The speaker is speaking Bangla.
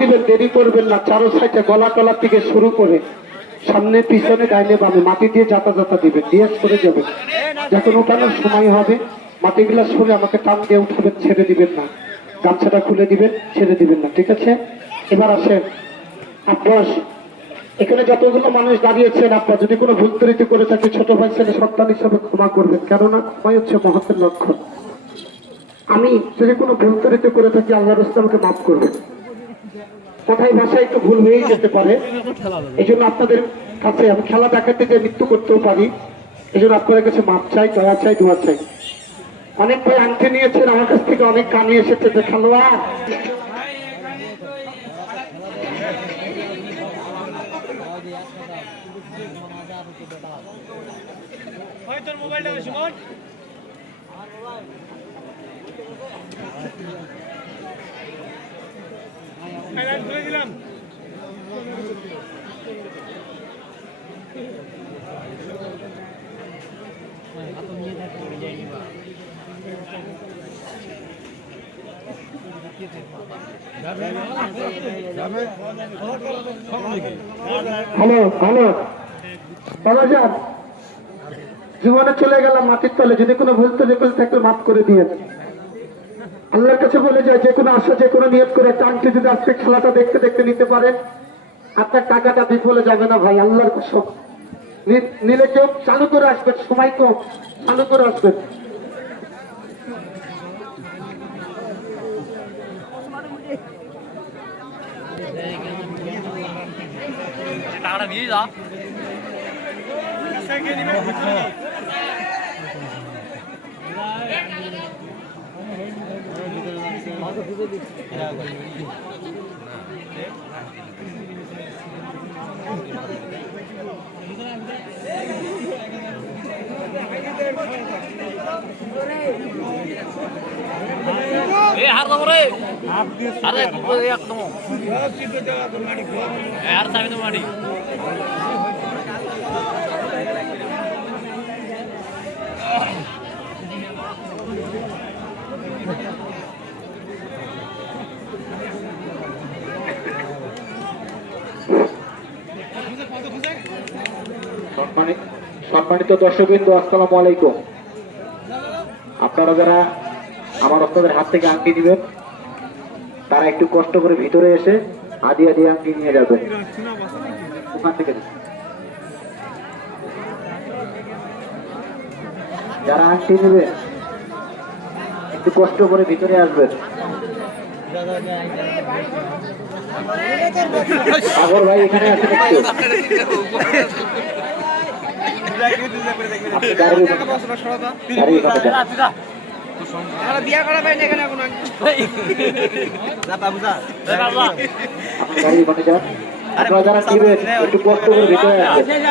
দিবেন, দেরি করবেন না। চারো সাইডে গলা টলা থেকে শুরু করে সামনে পিছনে ডাইনে বামে মাটি দিয়ে যাতা যাতা দিবেন, দিয়ে সরে যাবেন। যখন উঠানোর সময় হবে মাটিগুলা সরে আমাকে টান দিয়ে উঠাবেন, ছেড়ে দিবেন না। গামছাটা খুলে দিবেন, ছেড়ে দিবেন না, ঠিক আছে? এবার আসেন আপনার এখানে যতগুলো মানুষ দাঁড়িয়েছেন, আপনার যদি কোনো ভুল ত্রুটি করে থাকে ছোট ভাই ছেলে সন্তান হিসাবে ক্ষমা করবেন, কেননা ক্ষমাই হচ্ছে মহতের লক্ষণ। আমি যদি কোনো ভুল ত্রুটি করে থাকি আল্লাহর রাস্তায় আমাকে মাফ করবেন। কথায় ভাষায় একটু ভুল হয়েই যেতে পারে, এই জন্য আপনাদের কাছে আমি খেলা দেখাতে যে মৃত্যু করতেও পারি, এই জন্য আপনাদের কাছে মাপ চাই, দয়া চাই, দোয়া চাই। অনেক ভাই আংটি নিয়েছেন, আমার কাছ থেকে অনেক কানি এসেছে যে খেলোয়াড় হ্যালো হ্যালো বাবা যান, জীবনে চলে গেলাম মাটির তলে, যদি কোনো ভুল ত্রুটি থাকলে মাফ করে দিয়ে আল্লাহর কাছে বলে যায় যে কোনো আশা যে কোনো নিয়ত করে একটা আংটি যদি আজকে খেলাটা দেখতে দেখতে নিতে পারেন, আপনার টাকাটা বিফলে যাবে না ভাই, আল্লাহর কসম। নিলে কেউ চালু করে আসবেন, সময় কম, চালু করে আসবেন। টাকাটা নিয়ে যা। হার দাম রে, আরে একদম আর সামনে তো মাটি সম্মানিত দর্শকবৃন্দ, আসসালামু আলাইকুম। আপনারা যারা আমার আপনাদের হাত থেকে আংটি দিবেন তারা একটু কষ্ট করে ভিতরে এসে আদি আদি আংটি নিয়ে যাবেন ওখান থেকে। যারা আংটি নেবেন একটু কষ্ট করে ভিতরে আসবেন। সাগর ভাই এখানে আছে একটু। যারা দিবেন একটু কষ্ট করে ভিতরে আসবেন।